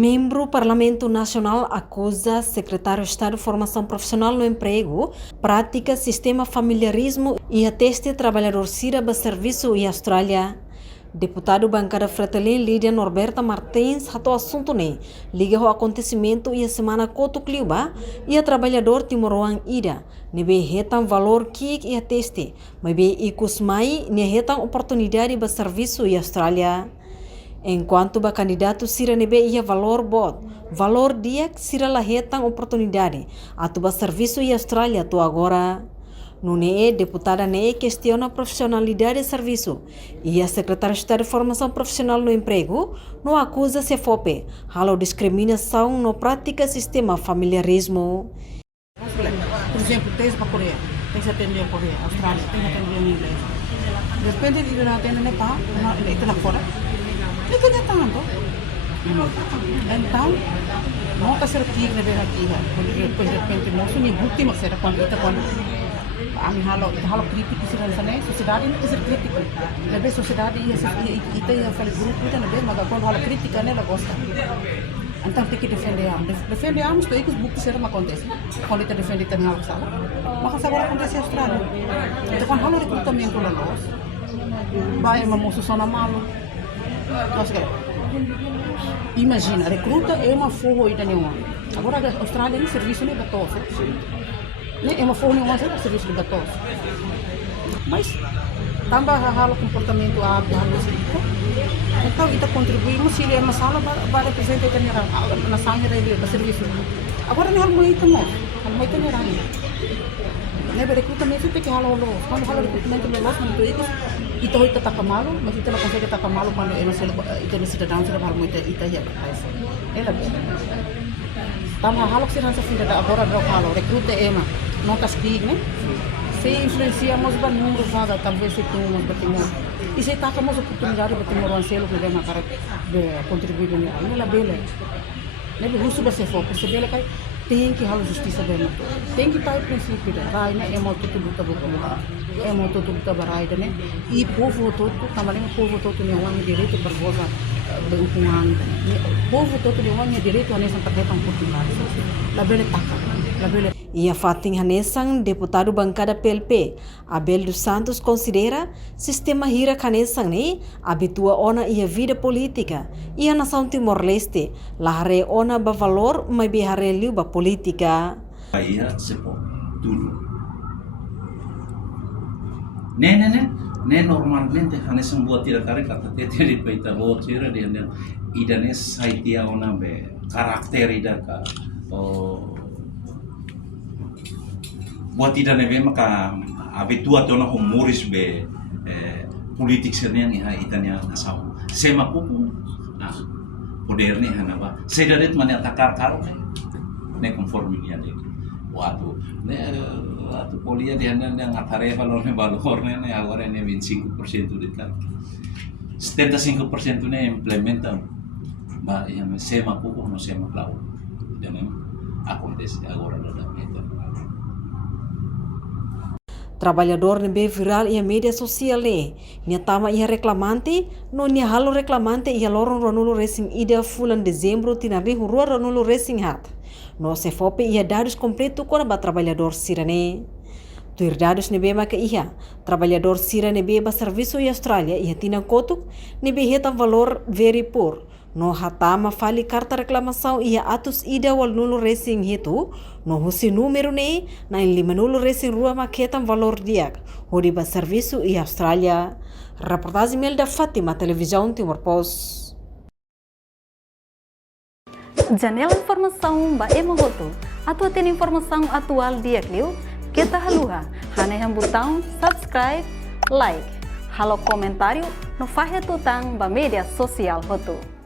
Membro Parlamento Nacional acusa Secretário de Estado de Formação Profissional no Emprego, prática sistema familiarismo e ateste trabalhador Cira ba serviço e Austrália. Deputado bancada Fretilin Lídia Norberta Martins rato assunto liga o acontecimento e a semana Coto Cliuba e a trabalhador Timoroan Ida nebe retam valor que e ateste, mas be ikus mai ne retam oportunidade ba serviço e Austrália. Enquanto ba candidato Cira nebe ia valor dia Cira la retam oportunidade atu ba serviço e Austrália tu agora. Nune deputada questiona profissionalidade de serviço e a secretária de Estado de Formação Profissional no Emprego não acusa CFOP, halo discriminação no prática sistema familiarismo. Por exemplo, tens para a Coreia, tens que atender a Coreia, a Austrália, tens que atender a inglês. De repente, ele não atende Nepal, ele está fora, ele tem tanto. Então, não está sendo aqui, depois de repente, não sou nem última, será quando kami halo kritik sila sana sociedade não é crítico lebe sociedade e tem aquele grupo então lebe mas quando halo crítica nela gosta então tem que defender mas tu ikut bukti será acontece quando kita defender também halo salah maka salah acontece na Austrália então quando halo recrutamento lá nós vai uma moça só na malo nós imagina recruta é uma forro e nenhuma agora a Austrália nem serviço nem batoso é uma forma de serviço de batos. Mas também halo comportamento a então kita contribuímos se ele é masalah para representar na sangue dele para serviço. Agora não halo muito não, halo muito não rani. Nebe recrutamento tem que halo lo, quando halo recrutamento lo muito itu tak kamalu, mas itu não consegue tak kamalu quando é itu no cidadão se halo muito itu ya. Ela também halo que se não se faz agora do halo recruta ema não está escrito, né? Se influenciamos o número vaga, talvez se tenhamos batimos. E se tacamos a oportunidade de batimos um selo que vem na cara de contribuir com ela. Não é bela. Não é russo para ser foco. Se bela que tem que haver justiça bem. Tem que estar o princípio da rai, né? É muito tudo luta boa. É muito tudo luta barraida, né? E povo todo, também o povo todo tem um direito para gozar de hukuman. Povo todo tem um direito a nessa tarjeta oportunidade. La bela taca. La bela E a Fatin Hanesang, deputado bancada PLP, Abel dos Santos considera sistema hira Hanesang habitua ona ia vida política e a nação Timor-Leste lahare ona ba valor mai bihare liu ba política. Ia sepo tudo. Ne normalmente Hanesang buat tira kare kata tete peita lo tira dia idanes haitia ona be karakter idaka buat tidak nebe maka abitua tona humoris be politik sernian iha itania nasau sema pupu poder ni hanaba sedaret mani atakar karo ne konforminia de watu polia di handa yang atare valor ne agora ne 25% de tal 75% ne implementa ba yang sema pupu no sema clau dan acontece agora da meta. Trabalhador nebe viral e a mídia social nia tama ia reclamante no nia halo reclamante ia lorong ranulo racing ida fulan dezembro tinari rua ranulo racing hat no CFOP ia dados completo com a trabalhador sirane tuir dados nebe maka ia trabalhador sira nebe ba serviço e Austrália ia tina kotuk nebe hetam valor very poor no hatama fali carta reclamação ia atus ida wal nulo racing hitu no husi número na 5 nulo racing rua maketam valor diak hodi ba serviço e Austrália. Reportagem Mel da Fátima, televisão Timor Post. Janela informação ba emohoto atu tem informação atual diak liu kita haluha haneham botão subscribe like halo comentário no fahe tutang ba media sosial hoto.